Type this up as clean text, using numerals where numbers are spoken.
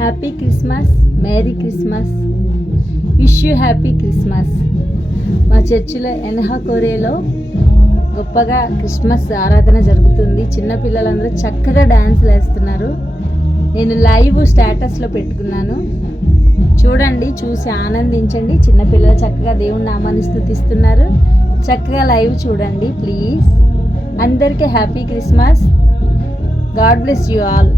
Happy Christmas, merry Christmas, wish you happy Christmas. మా చర్చిలో ఎన్హకోరేలో గొప్పగా క్రిస్మస్ ఆరాధన జరుగుతుంది. చిన్నపిల్లలందరూ చక్కగా డ్యాన్స్లు వేస్తున్నారు. నేను లైవ్ స్టేటస్లో పెట్టుకున్నాను, చూడండి, చూసి ఆనందించండి. చిన్నపిల్లలు చక్కగా దేవుని నామాన్ని స్తుతిస్తున్నారు. చక్కగా లైవ్ చూడండి ప్లీజ్. అందరికీ happy Christmas. God bless you all.